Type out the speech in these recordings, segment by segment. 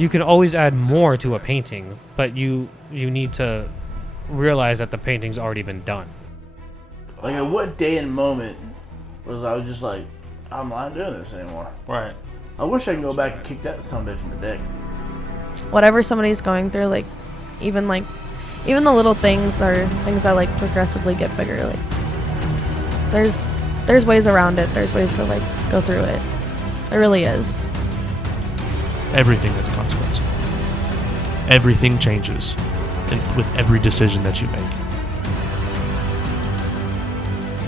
You can always add more to a painting, but you need to realize that the painting's already been done. Like, at what day and moment was I just like, I'm not doing this anymore? Right. I wish I could go back and kick that son of a bitch in the dick. Whatever somebody's going through, even the little things are things that progressively get bigger. There's ways around it. There's ways to go through it. There really is. Everything has a consequence. Everything changes with every decision that you make.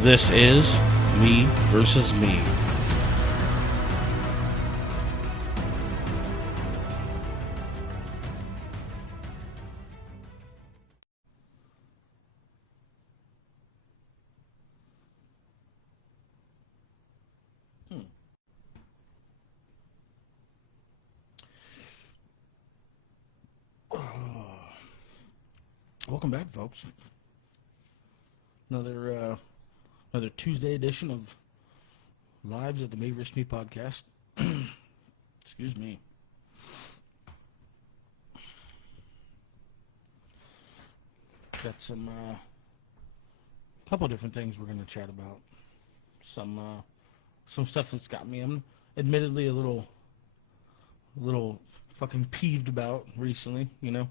This is Me versus Me. Welcome back, folks. Another Tuesday edition of Lives at the Me vs. Me podcast. Excuse me. Got some couple different things we're going to chat about. Some stuff that's got me, I'm admittedly a little fucking peeved about recently, you know.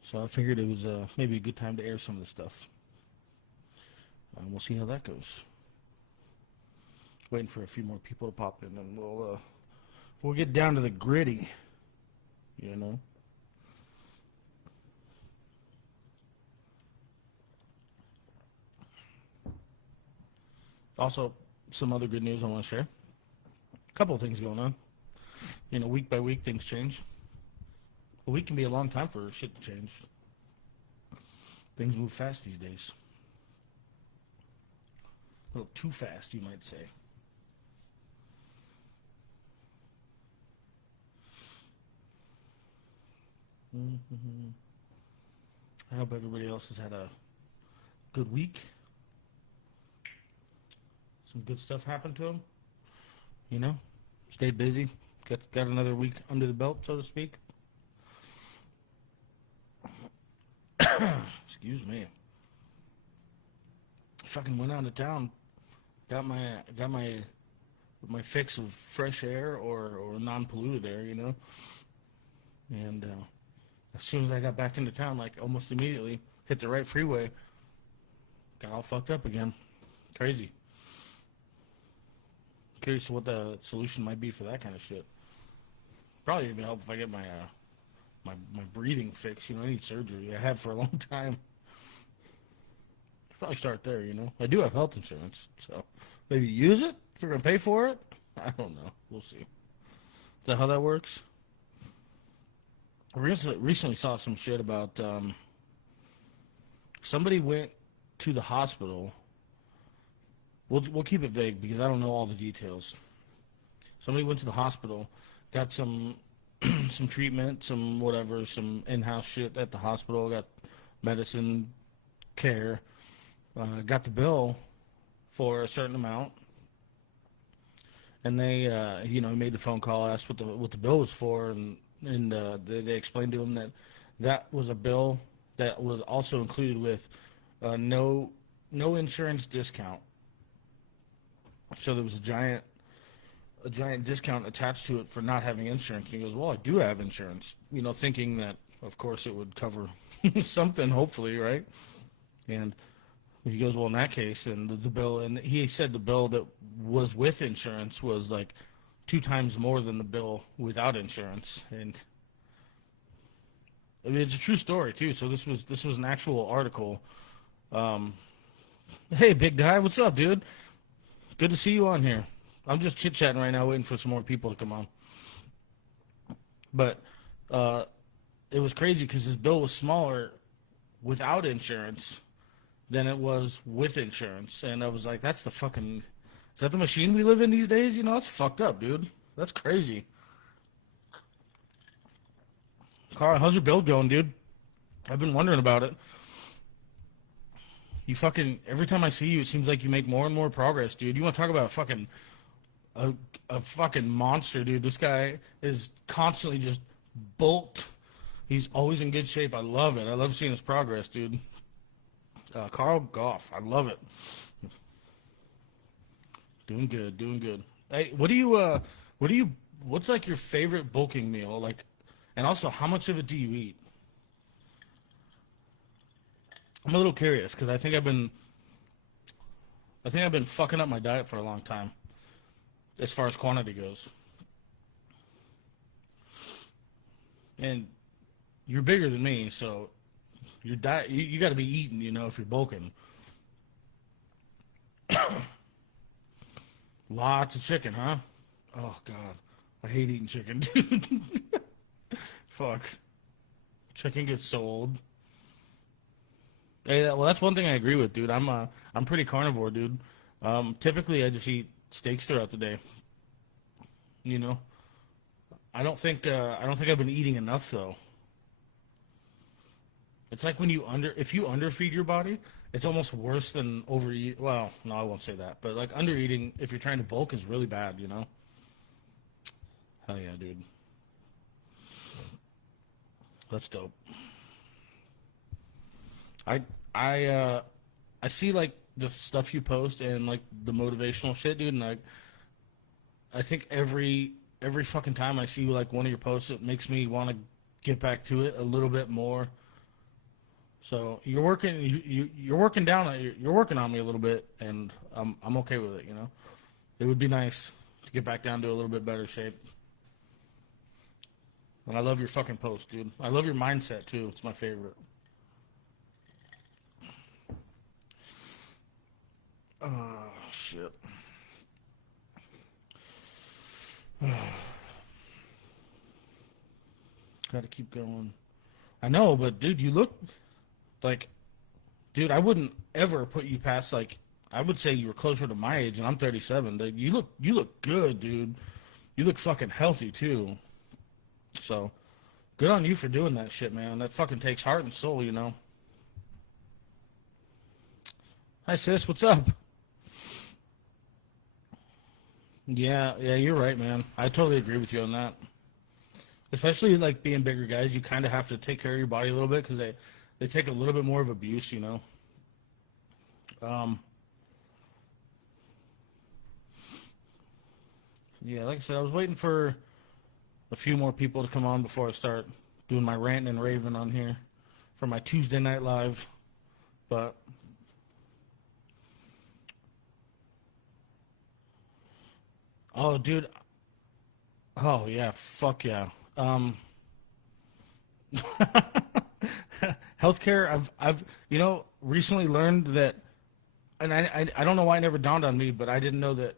So I figured it was maybe a good time to air some of the stuff. We'll see how that goes. Waiting for a few more people to pop in, and we'll get down to the gritty, you know. Also, some other good news I want to share. A couple of things going on. You know, week by week things change. A week can be a long time for shit to change. Things move fast these days. A little too fast, you might say. I hope everybody else has had a good week. Some good stuff happened to them. You know, stayed busy. Got another week under the belt, so to speak. Excuse me. Fucking went out of town. Got my fix of fresh air or non-polluted air, you know. And as soon as I got back into town, almost immediately hit the right freeway. Got all fucked up again. Crazy. Curious what the solution might be for that kind of shit. Probably it'd help if I get my breathing fixed. You know, I need surgery. I have for a long time. Should probably start there, you know. I do have health insurance, so maybe use it if we're gonna pay for it. I don't know. We'll see. Is that how that works? I recently saw some shit about somebody went to the hospital. We'll keep it vague because I don't know all the details. Somebody went to the hospital, got some some treatment, some whatever, some in-house shit at the hospital, got medicine, care, got the bill for a certain amount, and they, made the phone call, asked what the bill was for, and they explained to him that was a bill that was also included with no insurance discount. So there was a giant discount attached to it for not having insurance. And he goes, well, I do have insurance, you know, thinking that, of course, it would cover something, hopefully, right? And he goes, well, in that case, then the bill, and he said the bill that was with insurance was 2 times more than the bill without insurance. And I mean, it's a true story, too. So this was an actual article. Hey, Big Guy, what's up, dude? Good to see you on here. I'm just chit-chatting right now, waiting for some more people to come on. But it was crazy because his bill was smaller without insurance than it was with insurance. And I was like, is that the machine we live in these days? You know, that's fucked up, dude. That's crazy. Carl, how's your build going, dude? I've been wondering about it. You every time I see you, it seems like you make more and more progress, dude. You want to talk about a fucking monster, dude. This guy is constantly just bulked. He's always in good shape. I love it. I love seeing his progress, dude. Carl Goff. I love it. Doing good, doing good. Hey, what's like your favorite bulking meal? Like, and also, how much of it do you eat? I'm a little curious because I think I've been fucking up my diet for a long time, as far as quantity goes. And you're bigger than me, so your diet you got to be eating, if you're bulking. Lots of chicken, huh? Oh God, I hate eating chicken, dude. Fuck, chicken gets so old. Hey, well, that's one thing I agree with, dude. I'm pretty carnivore, dude. Typically, I just eat steaks throughout the day. I don't think I've been eating enough though. It's like if you underfeed your body, it's almost worse than overeat. Well, no, I won't say that, but like undereating, if you're trying to bulk, is really bad. Hell yeah, dude. That's dope. I see like the stuff you post and like the motivational shit, dude, and I think every fucking time I see like one of your posts, it makes me want to get back to it a little bit more. So you're working you're working on me a little bit, and I'm okay with it. It would be nice to get back down to a little bit better shape. And I love your fucking post, dude. I love your mindset too. It's my favorite. Oh, shit. Gotta keep going. I know, but dude, you look like, dude, I wouldn't ever put you past, like, I would say you were closer to my age, and I'm 37. Dude, you look good, dude. You look fucking healthy too. So, good on you for doing that shit, man. That fucking takes heart and soul, Hi, sis. What's up? Yeah, you're right, man. I totally agree with you on that. Especially like being bigger guys, you kind of have to take care of your body a little bit because they take a little bit more of abuse, Yeah, like I said, I was waiting for a few more people to come on before I start doing my ranting and raving on here for my Tuesday night live, but oh, dude. Oh yeah, fuck yeah. Healthcare. I've recently learned that, and I don't know why it never dawned on me, but I didn't know that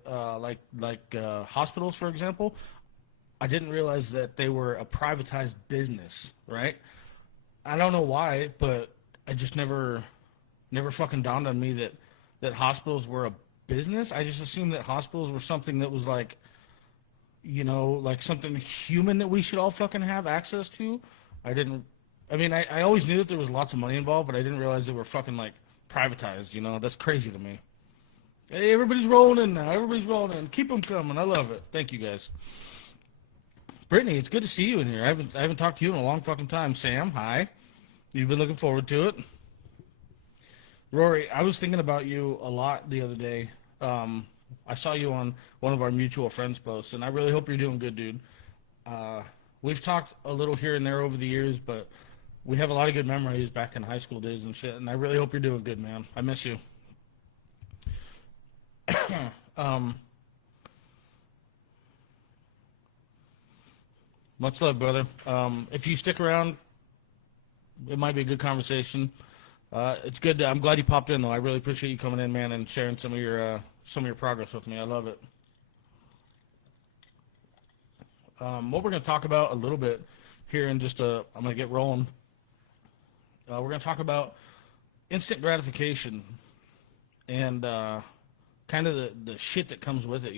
hospitals, for example, I didn't realize that they were a privatized business, right? I don't know why, but I just never fucking dawned on me that hospitals were a business. I just assumed that hospitals were something that was like, like something human that we should all fucking have access to. I always knew that there was lots of money involved, but I didn't realize they were fucking like privatized, That's crazy to me. Hey, everybody's rolling in now. Everybody's rolling in. Keep them coming. I love it. Thank you, guys. Brittany, it's good to see you in here. I haven't talked to you in a long fucking time. Sam, hi. You've been looking forward to it. Rory, I was thinking about you a lot the other day. I saw you on one of our mutual friends posts, and I really hope you're doing good, dude. We've talked a little here and there over the years, but we have a lot of good memories back in high school days and shit, and I really hope you're doing good, man. I miss you. Much love, brother. If you stick around, it might be a good conversation. It's good. I'm glad you popped in, though. I really appreciate you coming in, man, and sharing some of your progress with me. I love it. What we're going to talk about a little bit here in just I'm going to get rolling. We're going to talk about instant gratification and kind of the shit that comes with it,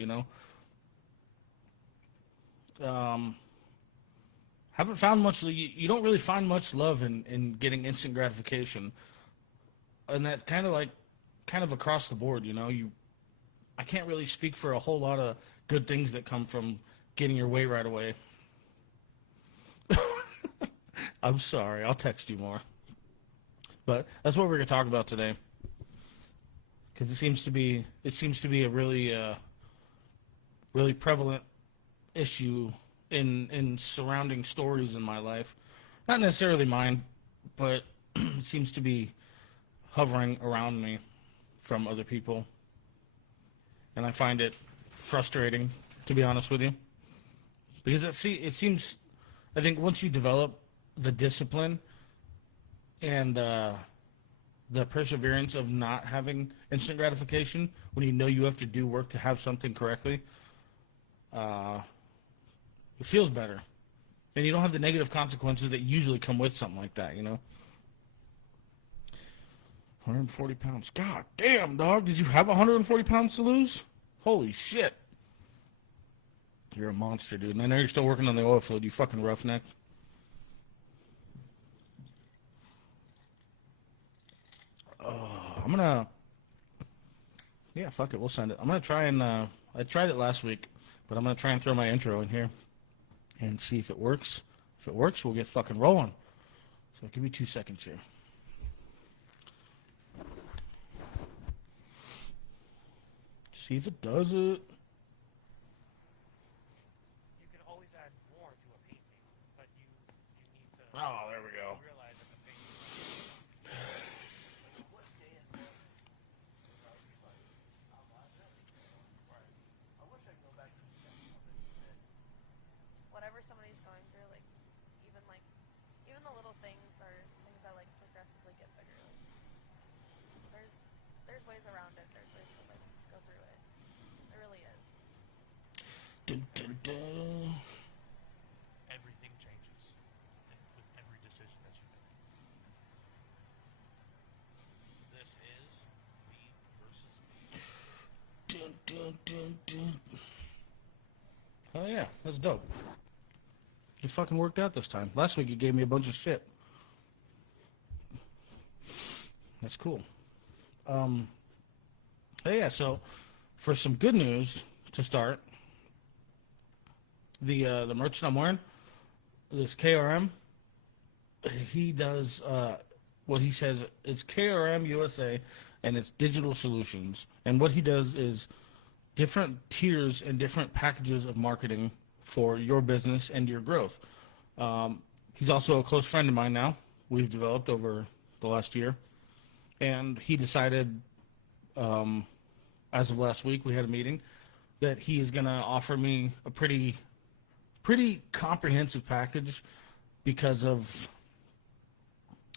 Haven't found much. You don't really find much love in getting instant gratification, and that kind of across the board. I can't really speak for a whole lot of good things that come from getting your way right away. I'm sorry. I'll text you more. But that's what we're gonna talk about today, because it seems to be a really prevalent issue in surrounding stories in my life. Not necessarily mine, but it seems to be hovering around me from other people, and I find it frustrating, to be honest with you, because it seems, I think once you develop the discipline and the perseverance of not having instant gratification, when you know you have to do work to have something correctly, it feels better, and you don't have the negative consequences that usually come with something like that, 140 pounds. God damn, dog. Did you have 140 pounds to lose? Holy shit. You're a monster, dude. And I know you're still working on the oil field, you fucking roughneck. I'm gonna... Yeah, fuck it. We'll send it. I'm gonna try and... I tried it last week, but I'm gonna try and throw my intro in here and see if it works. If it works, we'll get fucking rolling. So give me 2 seconds here. See if it does it. You can always add more to a painting, but you need to Oh, there we go. realize that the painting. Whatever somebody's going through, even the little things are things that progressively get bigger. There's ways around it. There's ways to go through it. There really is. Dun, dun, dun. Everything changes with every decision that you make. This is me versus me. Dun, dun, dun, dun. Oh yeah, that's dope. You fucking worked out this time. Last week you gave me a bunch of shit. That's cool. Yeah, so for some good news to start, the merchant I'm wearing, this KRM, he does what he says, it's KRM USA, and it's digital solutions. And what he does is different tiers and different packages of marketing for your business and your growth. He's also a close friend of mine now. We've developed over the last year. And he decided, as of last week, we had a meeting, that he is going to offer me a pretty comprehensive package because of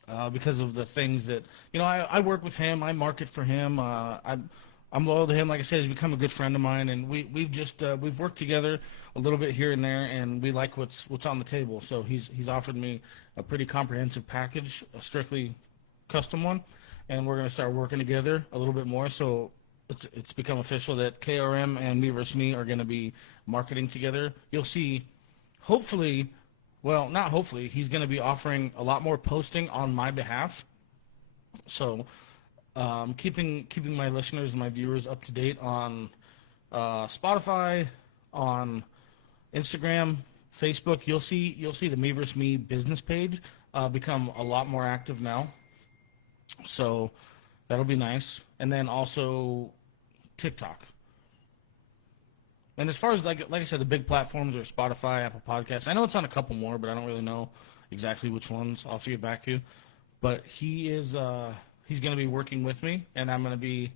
the things that, I work with him, I market for him, I'm loyal to him. Like I said, he's become a good friend of mine, and we've worked together a little bit here and there, and we like what's on the table. So he's offered me a pretty comprehensive package, a strictly custom one, and we're gonna start working together a little bit more. So it's become official that KRM and Me vs. Me are gonna be marketing together. You'll see, hopefully, well, not hopefully, he's gonna be offering a lot more posting on my behalf. So. Keeping my listeners and my viewers up to date on Spotify, on Instagram, Facebook. You'll see the Me vs. Me business page become a lot more active now. So that'll be nice. And then also TikTok. And as far as like I said, the big platforms are Spotify, Apple Podcasts. I know it's on a couple more, but I don't really know exactly which ones. I'll have to get back to you. But he is. He's going to be working with me, and I'm going to be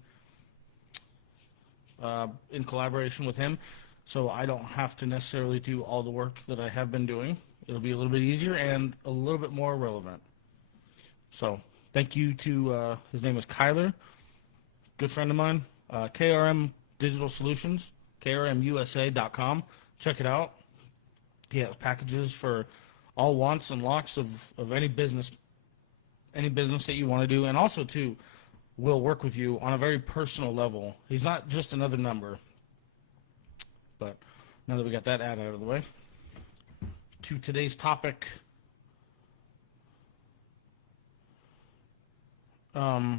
in collaboration with him, so I don't have to necessarily do all the work that I have been doing. It'll be a little bit easier and a little bit more relevant. So thank you to, his name is Kyler, good friend of mine, KRM Digital Solutions, krmusa.com. Check it out. He has packages for all wants and locks of any business that you want to do, and also too will work with you on a very personal level. He's not just another number. But now that we got that ad out of the way, to today's topic. Yeah,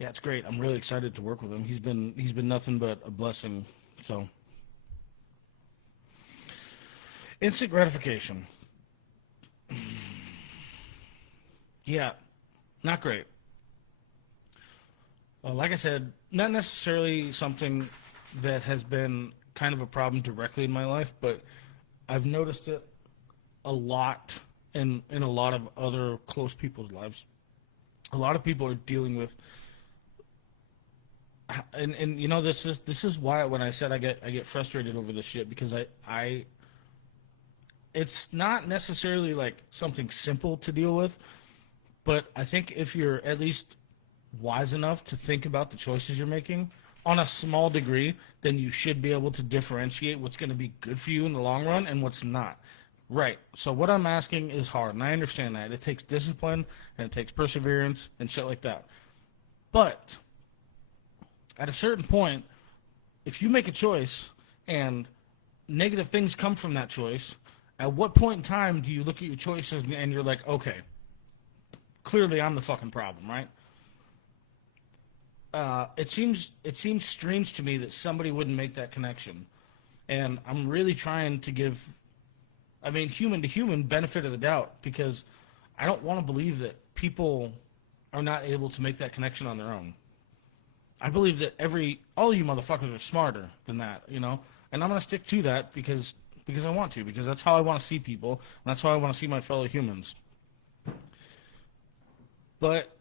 it's great. I'm really excited to work with him. He's been nothing but a blessing. So Instant gratification. Yeah, not great. Like I said, not necessarily something that has been kind of a problem directly in my life, but I've noticed it a lot in a lot of other close people's lives. A lot of people are dealing with, and you know, this is why when I said I get frustrated over this shit, because I it's not necessarily like something simple to deal with, but I think if you're at least wise enough to think about the choices you're making on a small degree, then you should be able to differentiate what's going to be good for you in the long run and what's not. Right. So what I'm asking is hard, and I understand that. It takes discipline, and it takes perseverance, and shit like that. But at a certain point, if you make a choice and negative things come from that choice, at what point in time do you look at your choices and you're like, okay, clearly I'm the fucking problem, right? It seems strange to me that somebody wouldn't make that connection. And I'm really trying to give, I mean, human to human benefit of the doubt, because I don't want to believe that people are not able to make that connection on their own. I believe that all you motherfuckers are smarter than that, you know? And I'm going to stick to that because I want to, because that's how I want to see people, and that's how I want to see my fellow humans. But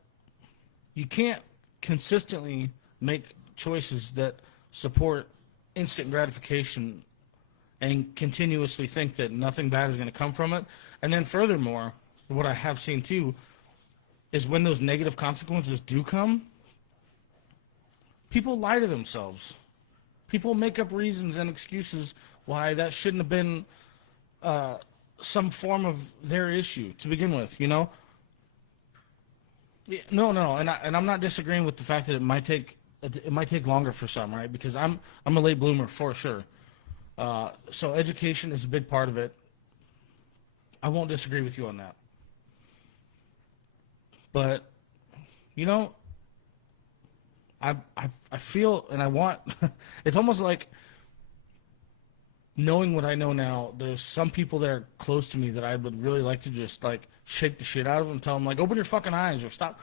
you can't consistently make choices that support instant gratification and continuously think that nothing bad is going to come from it. And then furthermore, what I have seen too is when those negative consequences do come, people lie to themselves. People make up reasons and excuses why that shouldn't have been some form of their issue to begin with, you know? Yeah, no, and I'm not disagreeing with the fact that it might take longer for some, right? Because I'm a late bloomer for sure. So education is a big part of it. I won't disagree with you on that. But you know, I feel, and I want. It's almost like, knowing what I know now, there's some people that are close to me that I would really like to just like shake the shit out of them, tell them like, open your fucking eyes, or stop.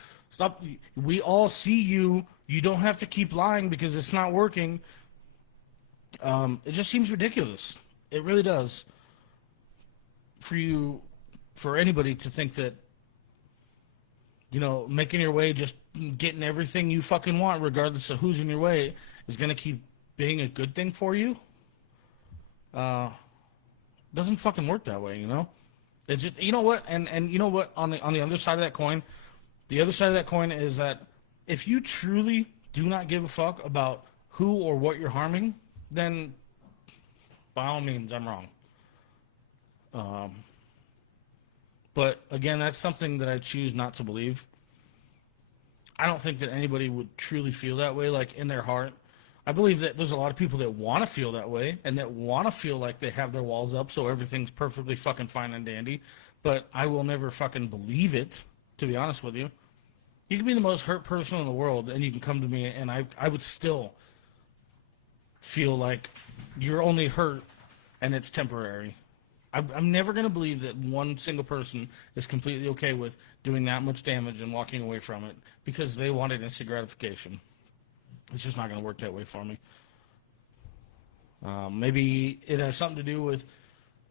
We all see you. You don't have to keep lying because it's not working. It just seems ridiculous. It really does. For anybody to think that, you know, making your way, just getting everything you fucking want, regardless of who's in your way, is gonna keep being a good thing for you. Doesn't fucking work that way, you know? It's just, you know what, and you know what, on the other side of that coin, the other side of that coin is that if you truly do not give a fuck about who or what you're harming, then by all means, I'm wrong. But again, that's something that I choose not to believe. I don't think that anybody would truly feel that way, like in their heart. I believe that there's a lot of people that want to feel that way and that want to feel like they have their walls up so everything's perfectly fucking fine and dandy. But I will never fucking believe it, to be honest with you. You can be the most hurt person in the world and you can come to me and I would still feel like you're only hurt and it's temporary. I'm never going to believe that one single person is completely okay with doing that much damage and walking away from it because they wanted instant gratification. It's just not going to work that way for me. Maybe it has something to do with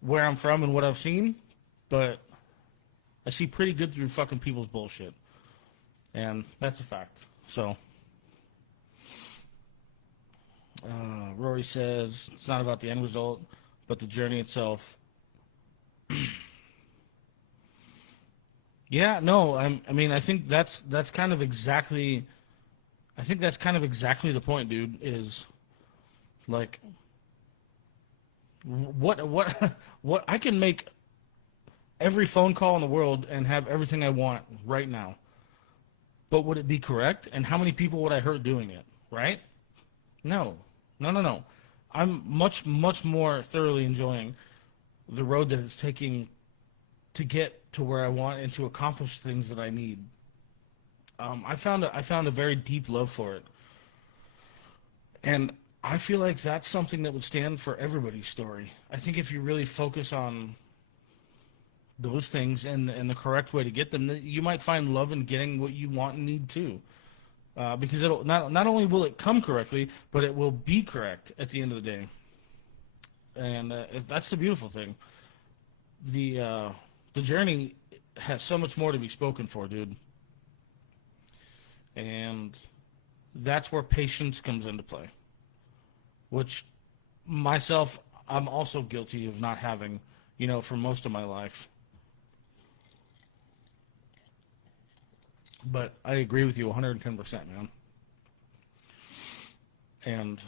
where I'm from and what I've seen, but I see pretty good through fucking people's bullshit. And that's a fact. So, Rory says, it's not about the end result, but the journey itself. Yeah, no, I mean, I think that's kind of exactly... I think that's kind of exactly the point, dude, is like what I can make every phone call in the world and have everything I want right now. But would it be correct? And how many people would I hurt doing it, right? No. I'm much more thoroughly enjoying the road that it's taking to get to where I want and to accomplish things that I need. I found a very deep love for it, and I feel like that's something that would stand for everybody's story. I think if you really focus on those things and the correct way to get them, you might find love in getting what you want and need too. Because it'll not only will it come correctly, but it will be correct at the end of the day. And that's the beautiful thing. The journey has so much more to be spoken for, dude. And that's where patience comes into play. Which, myself, I'm also guilty of not having, for most of my life. But I agree with you 110%, man. And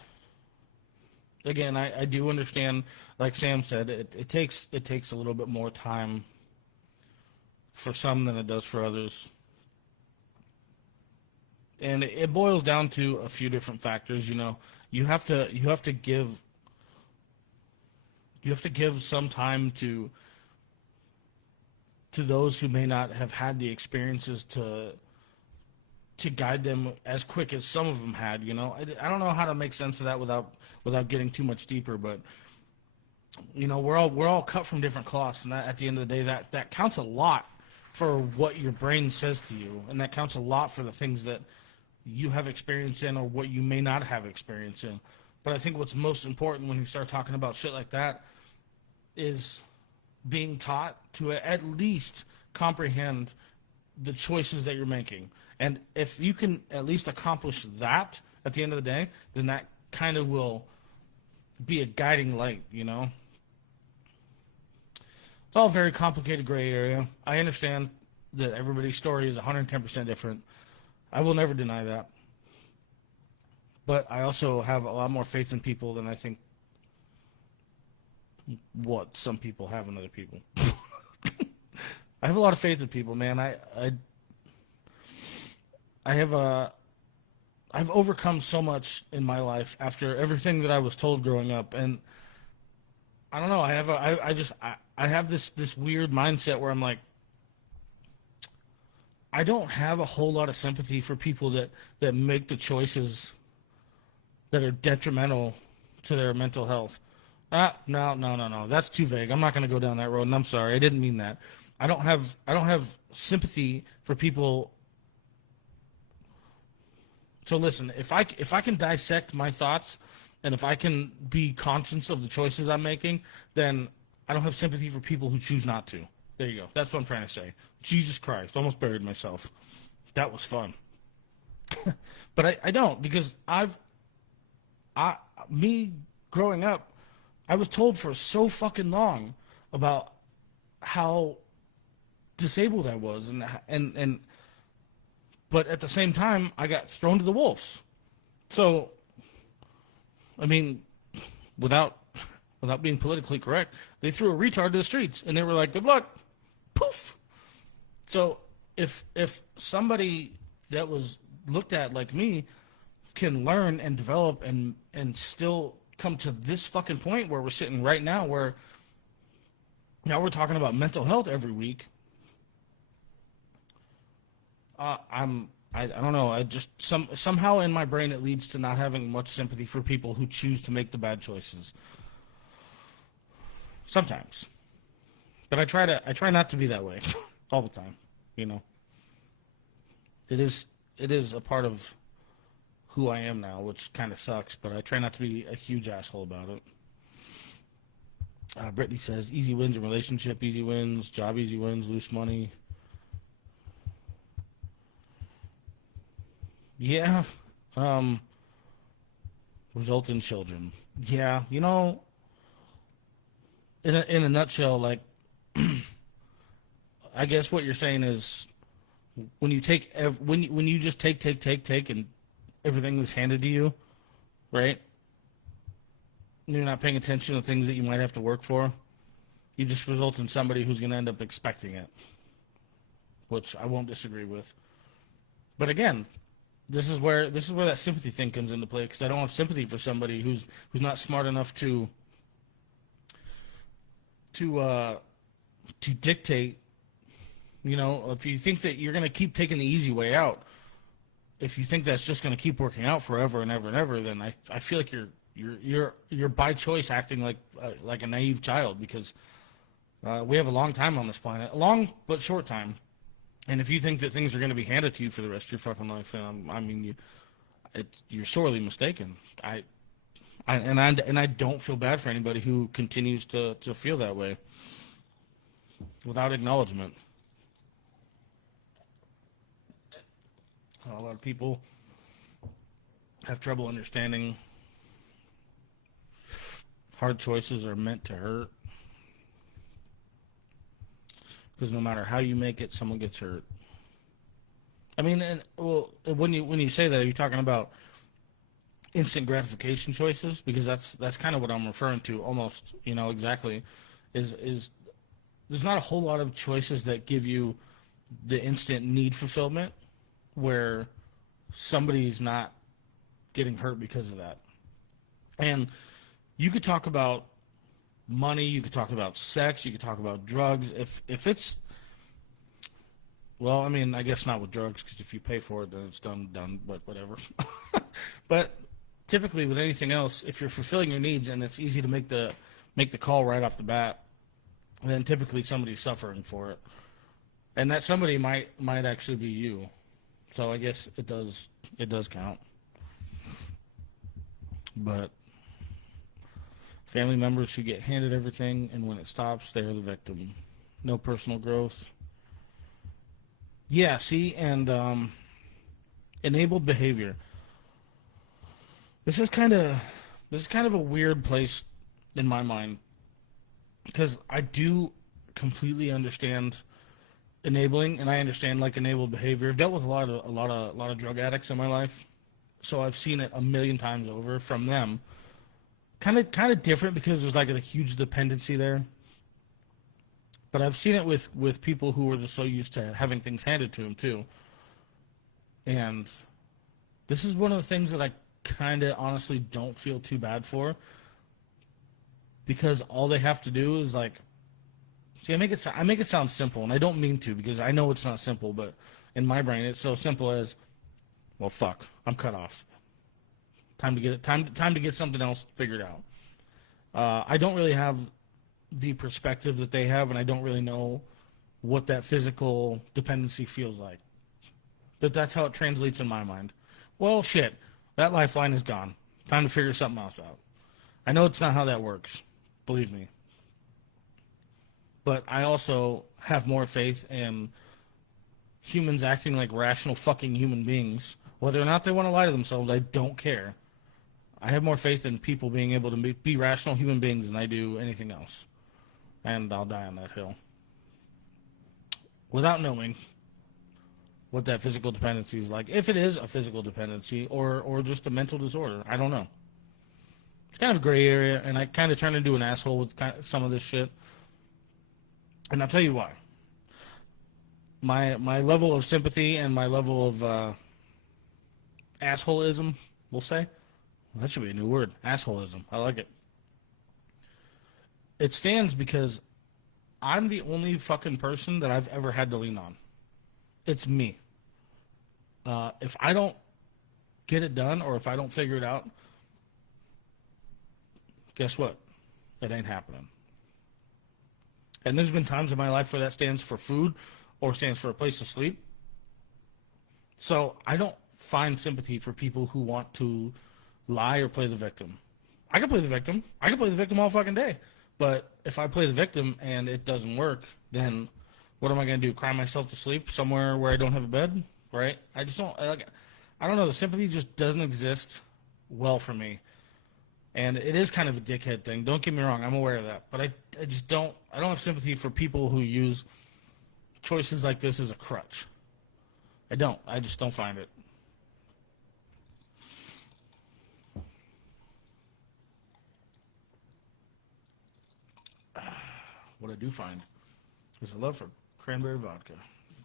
again, I do understand, like Sam said, it takes a little bit more time for some than it does for others. And it boils down to a few different factors, You have to give some time to those who may not have had the experiences to guide them as quick as some of them had. I don't know how to make sense of that without getting too much deeper, but we're all cut from different cloths, and that, at the end of the day, that counts a lot for what your brain says to you, and that counts a lot for the things that you have experience in or what you may not have experience in. But I think what's most important when you start talking about shit like that is being taught to at least comprehend the choices that you're making. And if you can at least accomplish that at the end of the day, then that kind of will be a guiding light, It's all a very complicated gray area. I understand that everybody's story is 110% different. I will never deny that. But I also have a lot more faith in people than I think what some people have in other people. I have a lot of faith in people, man. I've overcome so much in my life after everything that I was told growing up, and I don't know. I have this weird mindset where I'm like, I don't have a whole lot of sympathy for people that make the choices that are detrimental to their mental health. No. That's too vague. I'm not going to go down that road, and I'm sorry. I didn't mean that. I don't have sympathy for people. So listen, if I can dissect my thoughts, and if I can be conscious of the choices I'm making, then I don't have sympathy for people who choose not to. There you go. That's what I'm trying to say. Jesus Christ, almost buried myself. That was fun. But I don't, because me growing up, I was told for so fucking long about how disabled I was, and but at the same time, I got thrown to the wolves. So, I mean, without being politically correct, they threw a retard to the streets, and they were like, "Good luck." Poof. So if somebody that was looked at like me can learn and develop and still come to this fucking point where we're sitting right now, where now we're talking about mental health every week, I don't know. I just somehow in my brain it leads to not having much sympathy for people who choose to make the bad choices. Sometimes. But I try not to be that way all the time, It is a part of who I am now, which kind of sucks, but I try not to be a huge asshole about it. Brittany says, easy wins in relationship, easy wins, job easy wins, loose money. Yeah. Result in children. Yeah, in a nutshell, like, I guess what you're saying is when you take when you just take and everything is handed to you, right? And you're not paying attention to things that you might have to work for. You just result in somebody who's going to end up expecting it, which I won't disagree with. But again, this is where that sympathy thing comes into play, because I don't have sympathy for somebody who's not smart enough to dictate. If you think that you're going to keep taking the easy way out, if you think that's just going to keep working out forever and ever and ever, then I feel like you're You're by choice acting like a naive child because we have a long time on this planet, a long but short time. And if you think that things are going to be handed to you for the rest of your fucking life, then you're sorely mistaken. I don't feel bad for anybody who continues to feel that way without acknowledgement. A lot of people have trouble understanding hard choices are meant to hurt. Because no matter how you make it, someone gets hurt. I mean, when you say that, are you talking about instant gratification choices? Because that's kind of what I'm referring to, almost, exactly. Is there's not a whole lot of choices that give you the instant need fulfillment where somebody's not getting hurt because of that. And you could talk about money, you could talk about sex, you could talk about drugs. If it's, well, I mean, I guess not with drugs, because if you pay for it, then it's done, but whatever. But typically with anything else, if you're fulfilling your needs and it's easy to make the call right off the bat, then typically somebody's suffering for it. And that somebody might actually be you. So I guess it does count. But family members who get handed everything, and when it stops, they're the victim. No personal growth. Yeah, see, and enabled behavior. This is kind of a weird place in my mind, because I do completely understand enabling, and I understand like enabled behavior. I've dealt with a lot of drug addicts in my life, so I've seen it a million times over from them. Kind of different because there's like a huge dependency there. But I've seen it with people who are just so used to having things handed to them too. And this is one of the things that I kind of honestly don't feel too bad for, because all they have to do is like, see, I make it sound simple, and I don't mean to, because I know it's not simple, but in my brain it's so simple as, well, fuck, I'm cut off. Time to get something else figured out. I don't really have the perspective that they have, and I don't really know what that physical dependency feels like. But that's how it translates in my mind. Well, shit, that lifeline is gone. Time to figure something else out. I know it's not how that works, believe me. But I also have more faith in humans acting like rational fucking human beings. Whether or not they want to lie to themselves, I don't care. I have more faith in people being able to be rational human beings than I do anything else. And I'll die on that hill. Without knowing what that physical dependency is like. If it is a physical dependency or just a mental disorder. I don't know. It's kind of a gray area, and I kind of turn into an asshole with some of this shit. And I'll tell you why. My level of sympathy and my level of assholeism, we'll say. That should be a new word. Assholeism. I like it. It stands because I'm the only fucking person that I've ever had to lean on. It's me. If I don't get it done, or if I don't figure it out, guess what? It ain't happening. And there's been times in my life where that stands for food or stands for a place to sleep. So I don't find sympathy for people who want to lie or play the victim. I can play the victim. I can play the victim all fucking day. But if I play the victim and it doesn't work, then what am I going to do? Cry myself to sleep somewhere where I don't have a bed? Right? I just don't, I don't know. The sympathy just doesn't exist well for me. And it is kind of a dickhead thing. Don't get me wrong. I'm aware of that. But I just don't, I don't have sympathy for people who use choices like this as a crutch. I don't. I just don't find it. What I do find is a love for cranberry vodka.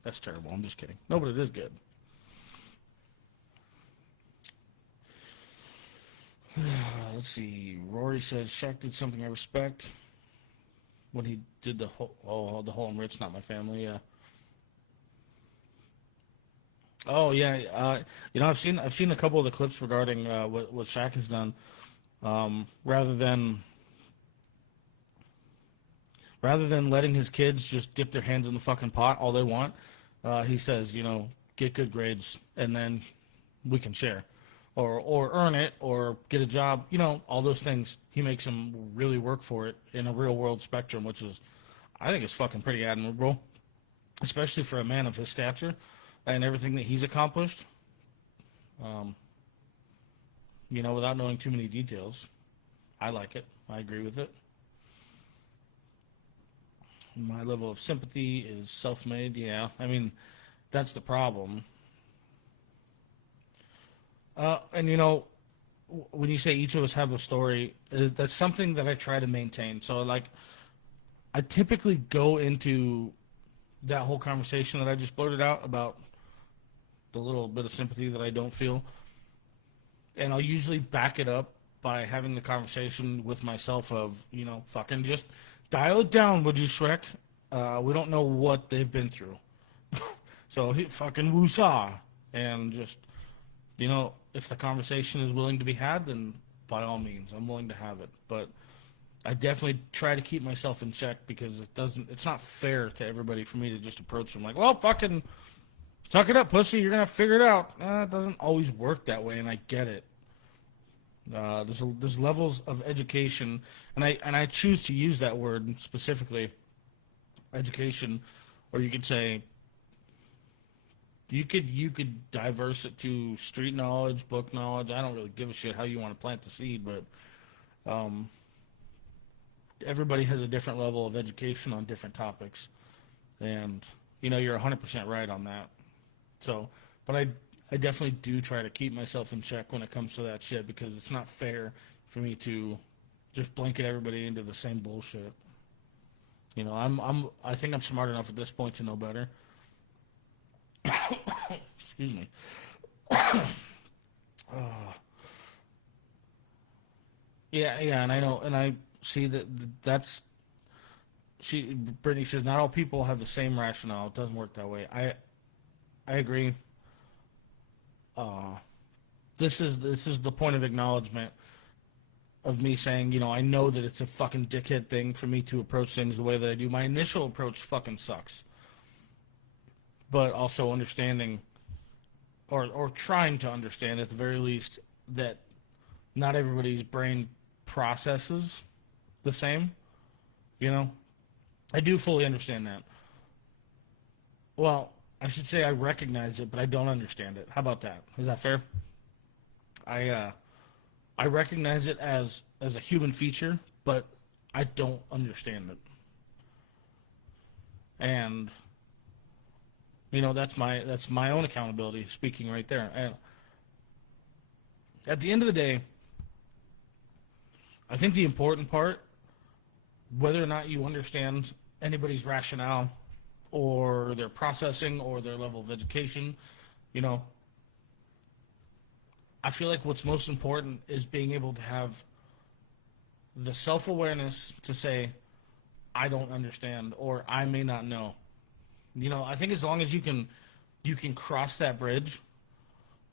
That's terrible. I'm just kidding. No, but it is good. Let's see. Rory says Shaq did something I respect when he did the whole I'm rich, not my family. Yeah. Oh yeah. I've seen a couple of the clips regarding what Shaq has done, rather than letting his kids just dip their hands in the fucking pot all they want. He says, get good grades and then we can share, or earn it, or get a job. All those things. He makes them really work for it in a real world spectrum, which is, I think, is fucking pretty admirable, especially for a man of his stature and everything that he's accomplished. Without knowing too many details, I like it. I agree with it. My level of sympathy is self-made. Yeah, I mean, that's the problem. And when you say each of us have a story, that's something that I try to maintain. So, like, I typically go into that whole conversation that I just blurted out about the little bit of sympathy that I don't feel, and I'll usually back it up by having the conversation with myself of, fucking just dial it down, would you, Shrek? We don't know what they've been through. So fucking woosah. And just, if the conversation is willing to be had, then by all means, I'm willing to have it. But I definitely try to keep myself in check, because it's not fair to everybody for me to just approach them like, well, fucking suck it up, pussy, you're going to figure it out. It doesn't always work that way, and I get it. There's levels of education, and I choose to use that word specifically, education, or you could say you could diverse it to street knowledge, book knowledge. I don't really give a shit how you want to plant the seed, but everybody has a different level of education on different topics, and you're 100% right on that. So, but I definitely do try to keep myself in check when it comes to that shit, because it's not fair for me to just blanket everybody into the same bullshit. I think I'm smart enough at this point to know better. Excuse me. Yeah, and I know, and I see that's. Brittany says not all people have the same rationale. It doesn't work that way. I agree. This is the point of acknowledgement of me saying, I know that it's a fucking dickhead thing for me to approach things the way that I do. My initial approach fucking sucks. But also understanding, or trying to understand at the very least, that not everybody's brain processes the same. I do fully understand that. Well, I should say I recognize it, but I don't understand it. How about that? Is that fair? I recognize it as a human feature, but I don't understand it. And that's my own accountability speaking right there. And at the end of the day, I think the important part, whether or not you understand anybody's rationale or their processing or their level of education, I feel like what's most important is being able to have the self-awareness to say, I don't understand, or I may not know. I think as long as you can cross that bridge,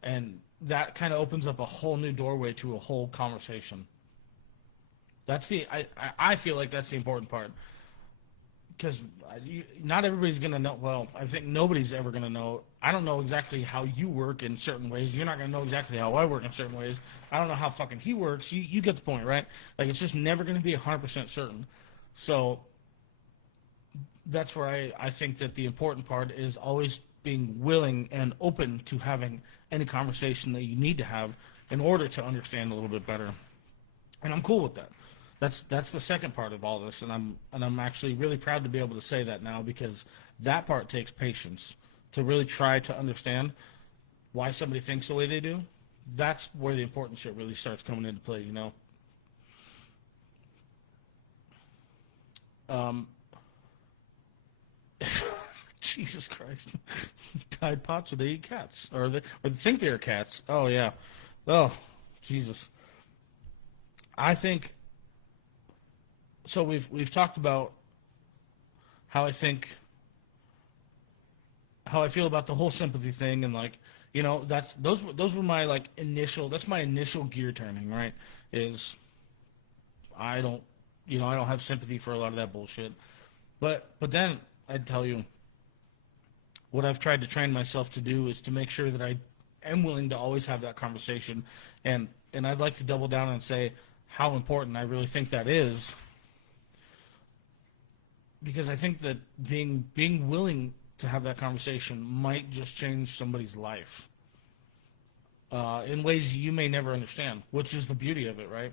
and that kind of opens up a whole new doorway to a whole conversation. I feel like that's the important part, because not everybody's going to know. Well, I think nobody's ever going to know. I don't know exactly how you work in certain ways. You're not going to know exactly how I work in certain ways. I don't know how fucking he works. You get the point, right? Like, it's just never going to be 100% certain. So that's where I think that the important part is always being willing and open to having any conversation that you need to have in order to understand a little bit better. And I'm cool with that. That's the second part of all this, and I'm actually really proud to be able to say that now, because that part takes patience to really try to understand why somebody thinks the way they do. That's where the important shit really starts coming into play, Jesus Christ. Tide Pods, or they eat cats, or they think they're cats. Oh yeah. Oh, Jesus. I think. So we've talked about how I feel about the whole sympathy thing, and, like, You know, those were my like initial. That's my initial gear turning. Right? Is I don't have sympathy for a lot of that bullshit. But then I'd tell you, what I've tried to train myself to do is to make sure that I am willing to always have that conversation, and I'd like to double down and say how important I really think that is, because I think that being willing to have that conversation might just change somebody's life in ways you may never understand, which is the beauty of it, right?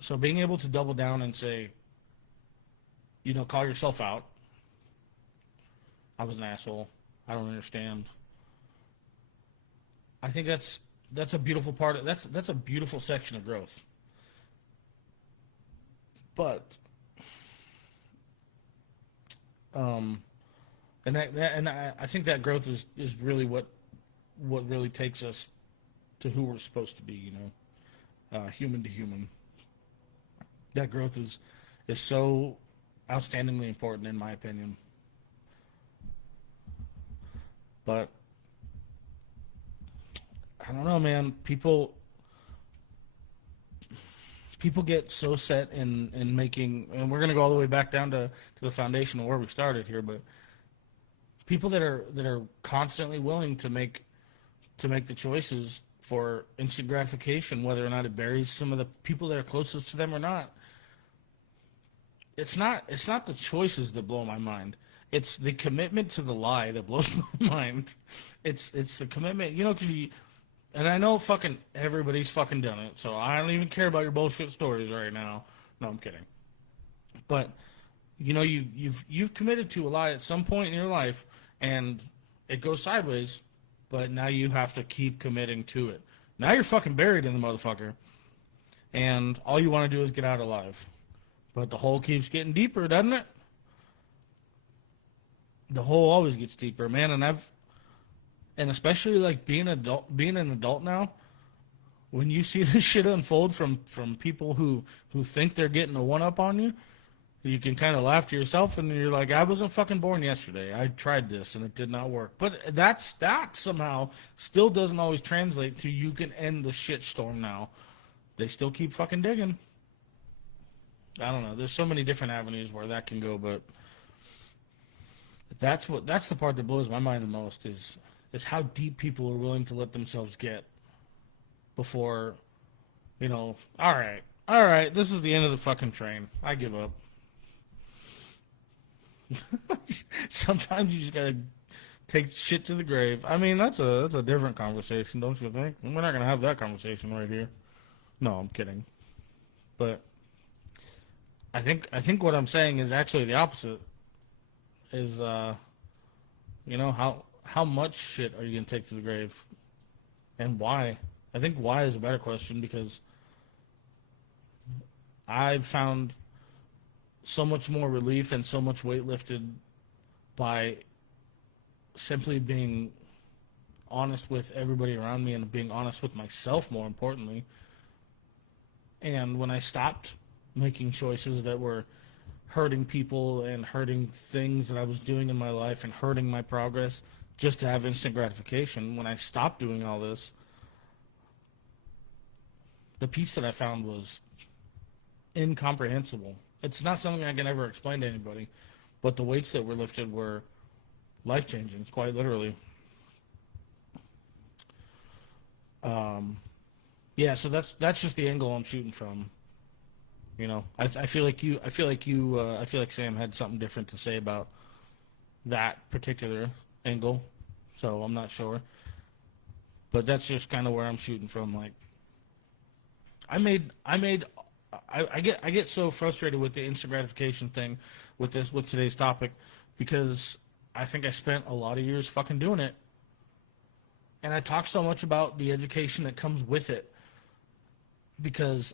So being able to double down and say, call yourself out. I was an asshole. I don't understand. I think that's a beautiful part of that's a beautiful section of growth. But I think that growth is really what really takes us to who we're supposed to be, human to human. That growth is so outstandingly important in my opinion. But I don't know, man. People get so set in making, and we're gonna go all the way back down to the foundation of where we started here. But people that are constantly willing to make the choices for instant gratification, whether or not it buries some of the people that are closest to them or not. It's not the choices that blow my mind. It's the commitment to the lie that blows my mind. It's the commitment, because and I know fucking everybody's fucking done it, so I don't even care about your bullshit stories right now. No, I'm kidding. But you've committed to a lie at some point in your life, and it goes sideways. But now you have to keep committing to it. Now you're fucking buried in the motherfucker, and all you want to do is get out alive. But the hole keeps getting deeper, doesn't it? The hole always gets deeper, man. And especially like being an adult now, when you see this shit unfold from people who think they're getting a one up on you, you can kind of laugh to yourself, and you're like, I wasn't fucking born yesterday. I tried this and it did not work. But that somehow still doesn't always translate to you can end the shit storm now. They still keep fucking digging. I don't know. There's so many different avenues where that can go, but that's the part that blows my mind the most is how deep people are willing to let themselves get before, all right, this is the end of the fucking train. I give up. Sometimes you just gotta take shit to the grave. I mean, that's a different conversation, don't you think? We're not gonna have that conversation right here. No, I'm kidding. But I think what I'm saying is actually the opposite. Is how much shit are you gonna take to the grave, and why? I think why is a better question, because I've found so much more relief and so much weight lifted by simply being honest with everybody around me and being honest with myself, more importantly. And when I stopped making choices that were hurting people and hurting things that I was doing in my life and hurting my progress just to have instant gratification, when I stopped doing all this, the peace that I found was incomprehensible. It's not something I can ever explain to anybody, but the weights that were lifted were life-changing, quite literally. Yeah, so that's just the angle I'm shooting from. I feel like Sam had something different to say about that particular angle, so I'm not sure. But that's just kind of where I'm shooting from. Like, I get so frustrated with the instant gratification thing with today's topic, because I think I spent a lot of years fucking doing it, and I talk so much about the education that comes with it, because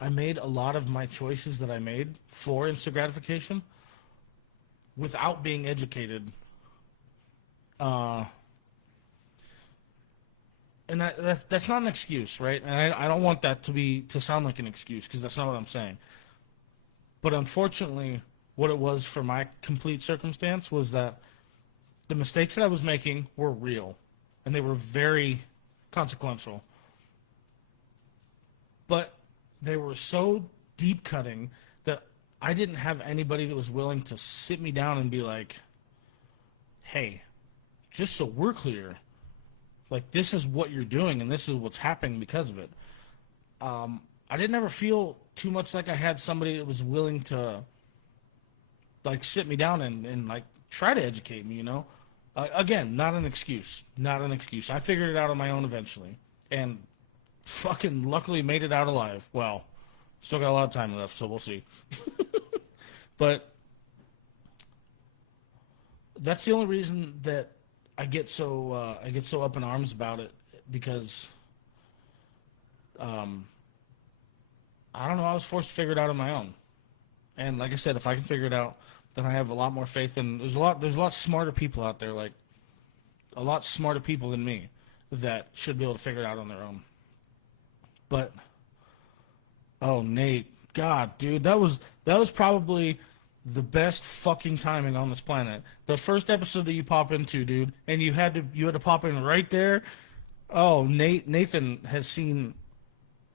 I made a lot of my choices that I made for instant gratification without being educated. And that's not an excuse, right? And I don't want that to sound like an excuse, because that's not what I'm saying. But unfortunately, what it was for my complete circumstance was that the mistakes that I was making were real, and they were very consequential. But they were so deep cutting that I didn't have anybody that was willing to sit me down and be like, hey, just so we're clear, like, this is what you're doing and this is what's happening because of it. I didn't ever feel too much like I had somebody that was willing to, like, sit me down and like, try to educate me, you know? Again, not an excuse. Not an excuse. I figured it out on my own eventually. And fucking luckily made it out alive. Well, still got a lot of time left, so we'll see. But that's the only reason that I get so up in arms about it, because I don't know, I was forced to figure it out on my own. And like I said, if I can figure it out, then I have a lot more faith in there's a lot smarter people out there, like a lot smarter people than me, that should be able to figure it out on their own. But oh, Nate, God, dude, that was probably the best fucking timing on this planet. The first episode that you pop into, dude, and you had to pop in right there. Oh, Nathan has seen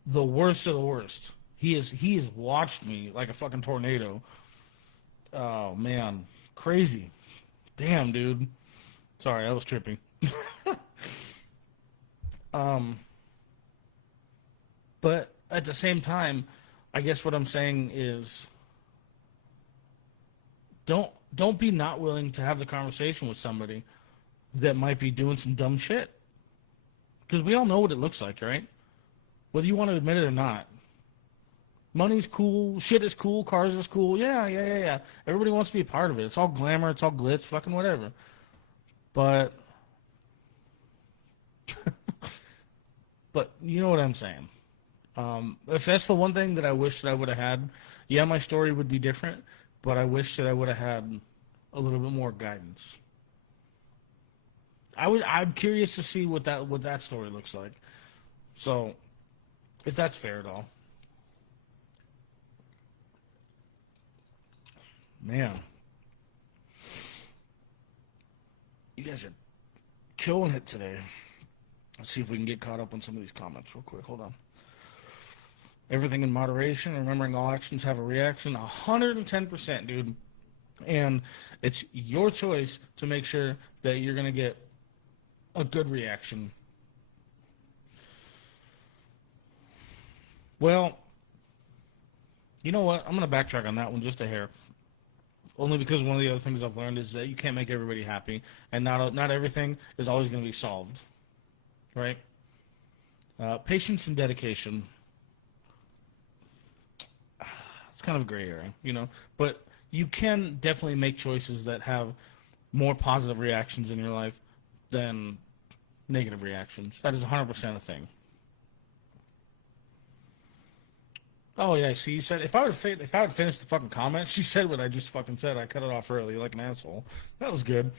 the worst of the worst. He has watched me like a fucking tornado. Oh man, crazy. Damn, dude. Sorry, I was tripping. But at the same time, I guess what I'm saying is, don't be not willing to have the conversation with somebody that might be doing some dumb shit. Because we all know what it looks like, right? Whether you want to admit it or not. Money's cool, shit is cool, cars is cool. Yeah. Everybody wants to be a part of it. It's all glamour, it's all glitz, fucking whatever. But but you know what I'm saying. If that's the one thing that I wish that I would have had, yeah, my story would be different, but I wish that I would have had a little bit more guidance. I'm curious to see what that story looks like. So, if that's fair at all. Man. You guys are killing it today. Let's see if we can get caught up on some of these comments real quick. Hold on. Everything in moderation. Remembering all actions have a reaction. 110%, dude. And it's your choice to make sure that you're going to get a good reaction. Well, you know what? I'm going to backtrack on that one just a hair. Only because one of the other things I've learned is that you can't make everybody happy. And not everything is always going to be solved. Right? Patience and dedication. It's kind of a gray area, you know? But you can definitely make choices that have more positive reactions in your life than negative reactions. That is 100% a thing. Oh yeah, see, you said if I would finish the fucking comment, she said what I just fucking said. I cut it off early like an asshole. That was good.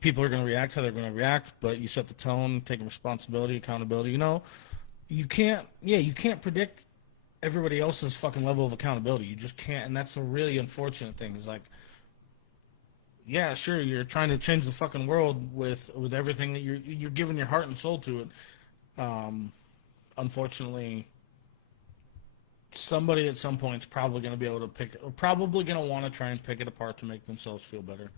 People are gonna react how they're gonna react, but you set the tone, taking responsibility, accountability. You know, you can't predict everybody else's fucking level of accountability. You just can't, and that's a really unfortunate thing. Is like, yeah, sure, you're trying to change the fucking world with everything that you're giving your heart and soul to it. Unfortunately, somebody at some point is probably going to be able to probably going to want to try and pick it apart to make themselves feel better.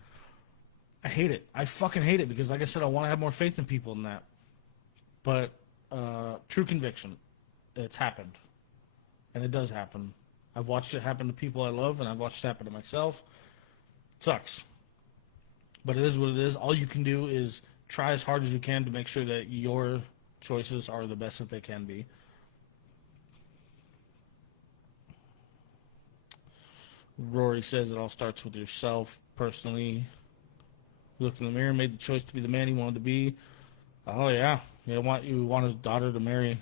I hate it. I fucking hate it because, like I said, I want to have more faith in people than that. But true conviction, it's happened. And it does happen. I've watched it happen to people I love, and I've watched it happen to myself. It sucks. But it is what it is. All you can do is try as hard as you can to make sure that your choices are the best that they can be. Rory says it all starts with yourself. Personally, he looked in the mirror, made the choice to be the man he wanted to be. Oh yeah, you want his daughter to marry.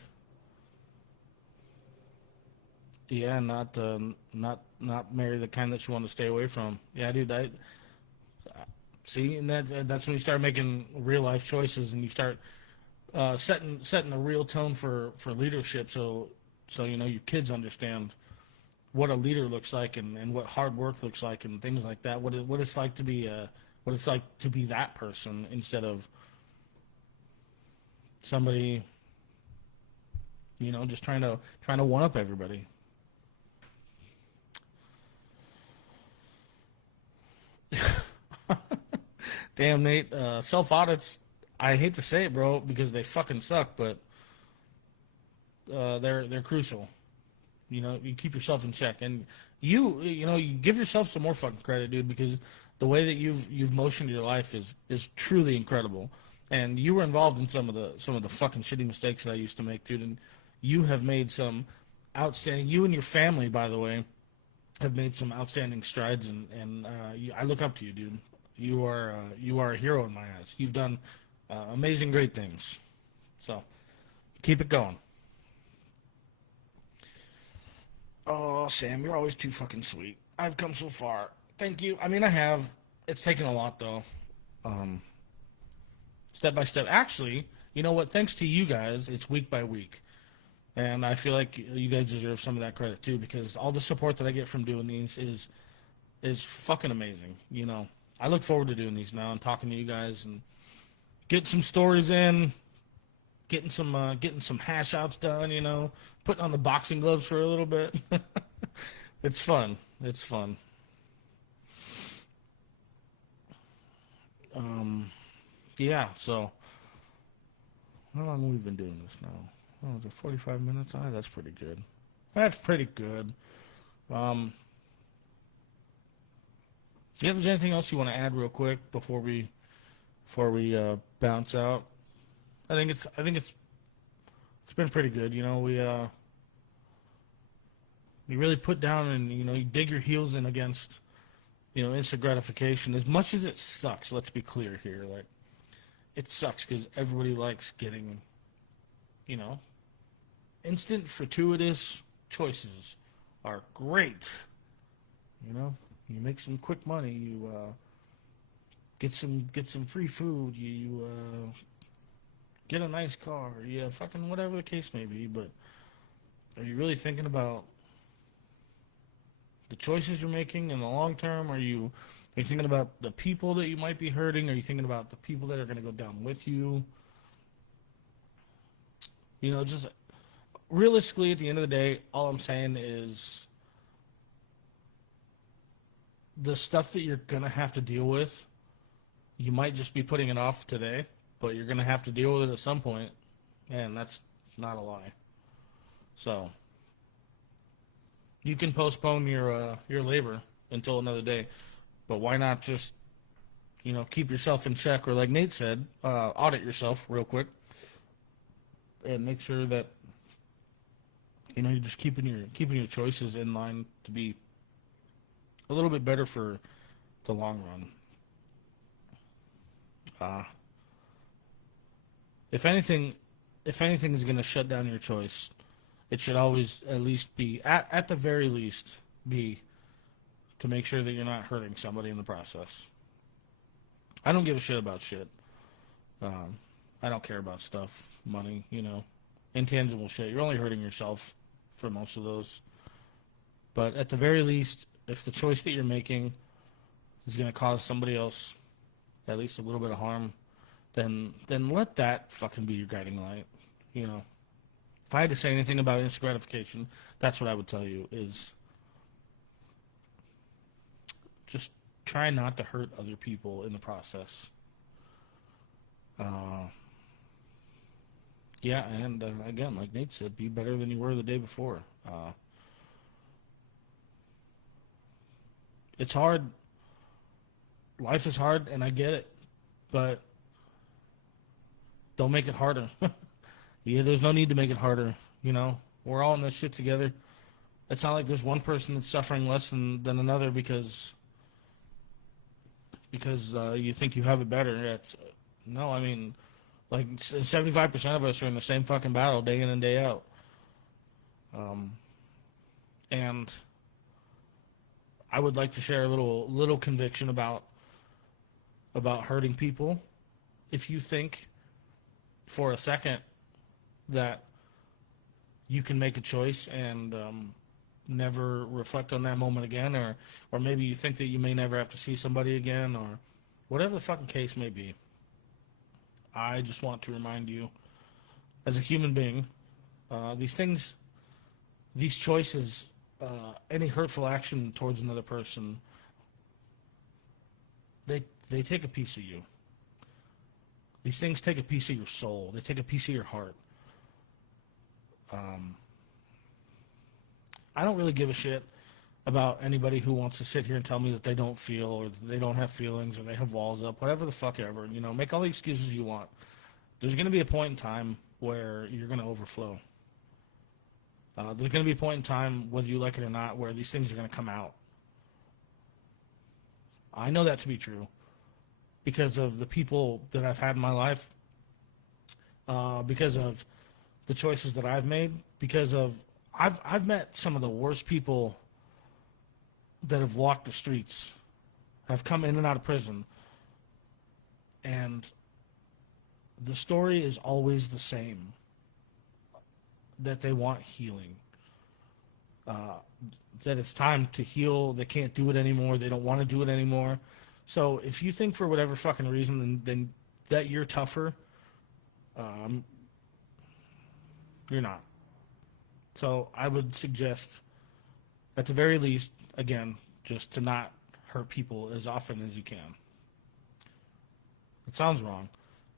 Yeah, not marry the kind that she wanted to stay away from. Yeah, dude, see, and that's when you start making real life choices and you start setting a real tone for leadership. So you know your kids understand what a leader looks like and what hard work looks like and things like that. What it's like to be what it's like to be that person instead of somebody, just trying to one up everybody. Damn, Nate. Self audits. I hate to say it, bro, because they fucking suck, but they're crucial. You keep yourself in check, and you give yourself some more fucking credit, dude, because the way that you've motioned your life is truly incredible. And you were involved in some of the fucking shitty mistakes that I used to make, dude. And you have made some outstanding. You and your family, by the way, have made some outstanding strides, and I look up to you, dude. You are a hero in my eyes. You've done amazing, great things. So keep it going. Oh, Sam, you're always too fucking sweet. I've come so far. Thank you. I mean, I have. It's taken a lot, though. Step by step. Actually, you know what? Thanks to you guys, it's week by week. And I feel like you guys deserve some of that credit, too, because all the support that I get from doing these is fucking amazing. I look forward to doing these now and talking to you guys and getting some stories in, getting some hash outs done, putting on the boxing gloves for a little bit. It's fun. It's fun. Yeah, so how long have we been doing this now? Oh, is it 45 minutes? That's pretty good. That's pretty good. Do you have anything else you want to add real quick before we bounce out? I think it's been pretty good. We really put down and you dig your heels in against instant gratification. As much as it sucks, let's be clear here. Like, it sucks because everybody likes getting instant fortuitous choices are great. You make some quick money. You get some free food. You get a nice car. Yeah, fucking whatever the case may be. But are you really thinking about the choices you're making in the long term? Are you thinking about the people that you might be hurting? Are you thinking about the people that are going to go down with you? Just realistically, at the end of the day, all I'm saying is the stuff that you're going to have to deal with, you might just be putting it off today, but you're going to have to deal with it at some point, and that's not a lie. So you can postpone your labor until another day, but why not just keep yourself in check, or like Nate said, audit yourself real quick and make sure that you're just keeping your choices in line to be a little bit better for the long run. If anything is going to shut down your choice, it should always at least be, at the very least, be to make sure that you're not hurting somebody in the process. I don't give a shit about shit. I don't care about stuff, money, intangible shit. You're only hurting yourself for most of those. But at the very least, if the choice that you're making is going to cause somebody else at least a little bit of harm, then let that fucking be your guiding light. If I had to say anything about instant gratification, that's what I would tell you, is just try not to hurt other people in the process. Yeah, and again, like Nate said, be better than you were the day before. It's hard. Life is hard, and I get it, but don't make it harder. Yeah, there's no need to make it harder. We're all in this shit together. It's not like there's one person that's suffering less than another because you think you have it better. No, I mean, like 75% of us are in the same fucking battle day in and day out. And I would like to share a little conviction about hurting people. If you think for a second that you can make a choice and never reflect on that moment again, or maybe you think that you may never have to see somebody again, or whatever the fucking case may be, I just want to remind you, as a human being, these things, these choices, any hurtful action towards another person, they take a piece of you. These things take a piece of your soul. They take a piece of your heart. I don't really give a shit about anybody who wants to sit here and tell me that they don't feel, or they don't have feelings, or they have walls up, whatever the fuck ever. You know, make all the excuses you want. There's going to be a point in time where you're going to overflow. There's going to be a point in time, whether you like it or not, where these things are going to come out. I know that to be true because of the people that I've had in my life, because of the choices that I've made, because of I've met some of the worst people that have walked the streets, have come in and out of prison, and the story is always the same, that they want healing, that it's time to heal, they can't do it anymore, they don't want to do it anymore. So if you think for whatever fucking reason then that you're tougher, you're not. So I would suggest, at the very least, again, just to not hurt people as often as you can. It sounds wrong.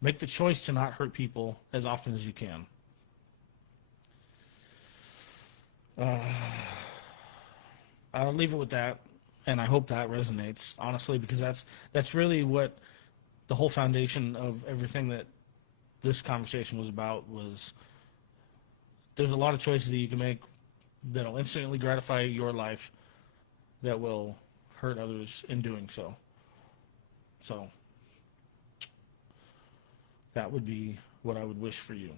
Make the choice to not hurt people as often as you can. I'll leave it with that, and I hope that resonates, honestly, because that's really what the whole foundation of everything that this conversation was about. Was there's a lot of choices that you can make that'll instantly gratify your life that will hurt others in doing so. So that would be what I would wish for you.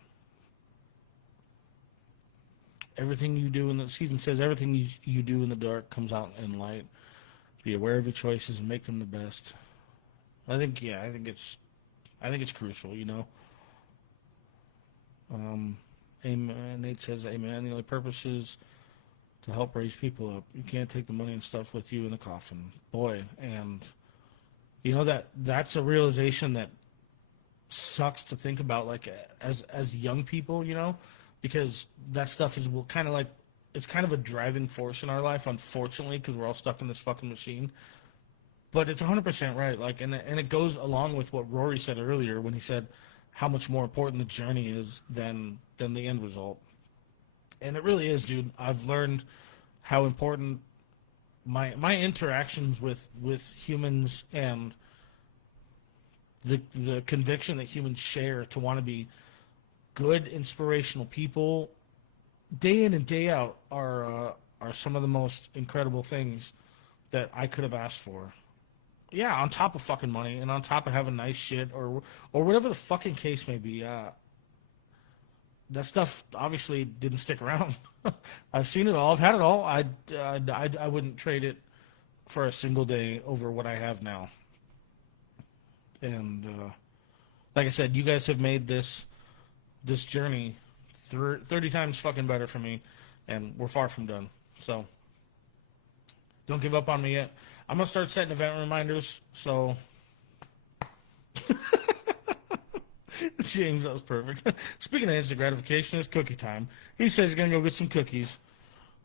Everything you do in the season says everything you do in the dark comes out in light. Be aware of your choices and make them the best. I think it's crucial, you know. Amen. Nate says, amen. The only purpose is to help raise people up. You can't take the money and stuff with you in the coffin. Boy, and you know that's a realization that sucks to think about, like as young people, you know, because that stuff is kind of like, it's kind of a driving force in our life, unfortunately, because we're all stuck in this fucking machine. But it's 100% right. Like, and it goes along with what Rory said earlier when he said how much more important the journey is than the end result. And it really is, dude. I've learned how important my interactions with humans and the conviction that humans share to want to be good, inspirational people, day in and day out, are some of the most incredible things that I could have asked for. Yeah, on top of fucking money and on top of having nice shit or whatever the fucking case may be. That stuff obviously didn't stick around. I've seen it all. I've had it all. I wouldn't trade it for a single day over what I have now. And like I said, you guys have made this journey 30 times fucking better for me, and we're far from done. So don't give up on me yet. I'm gonna start setting event reminders. So James, that was perfect. Speaking of instant gratification, it's cookie time. He says he's gonna go get some cookies.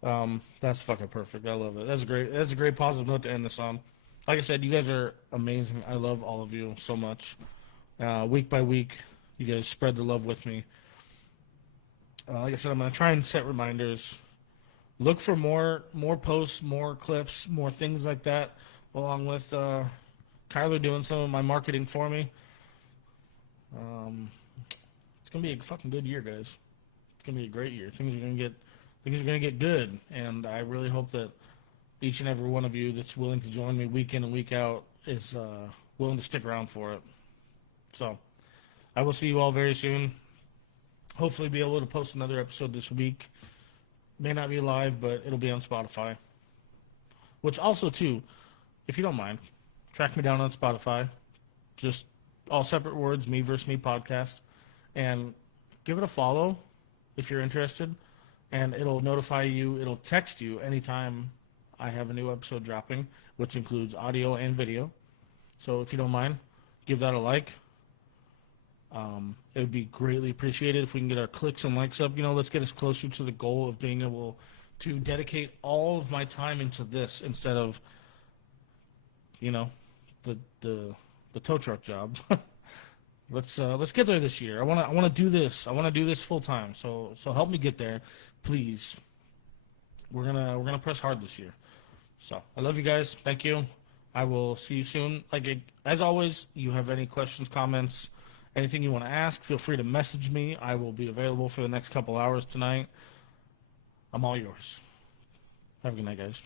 That's fucking perfect. I love it. That's a great positive note to end this on. Like I said, you guys are amazing. I love all of you so much. Week by week, you guys spread the love with me. Like I said, I'm gonna try and set reminders. Look for more posts, more clips, more things like that, along with Kyler doing some of my marketing for me. It's gonna be a fucking good year, guys. It's gonna be a great year. Things are gonna get good, and I really hope that each and every one of you that's willing to join me week in and week out is willing to stick around for it. So I will see you all very soon. Hopefully be able to post another episode this week. May not be live, but it'll be on Spotify. Which also, too, if you don't mind, track me down on Spotify. Just all separate words, Me Versus Me podcast. And give it a follow if you're interested. And it'll notify you, it'll text you anytime I have a new episode dropping, which includes audio and video. So if you don't mind, give that a like. It would be greatly appreciated if we can get our clicks and likes up. Let's get us closer to the goal of being able to dedicate all of my time into this instead of, the tow truck job. Let's get there this year. I wanna do this. I wanna do this full time. So help me get there, please. We're gonna press hard this year. So I love you guys. Thank you. I will see you soon. As always, you have any questions, comments, anything you want to ask, feel free to message me. I will be available for the next couple hours tonight. I'm all yours. Have a good night, guys.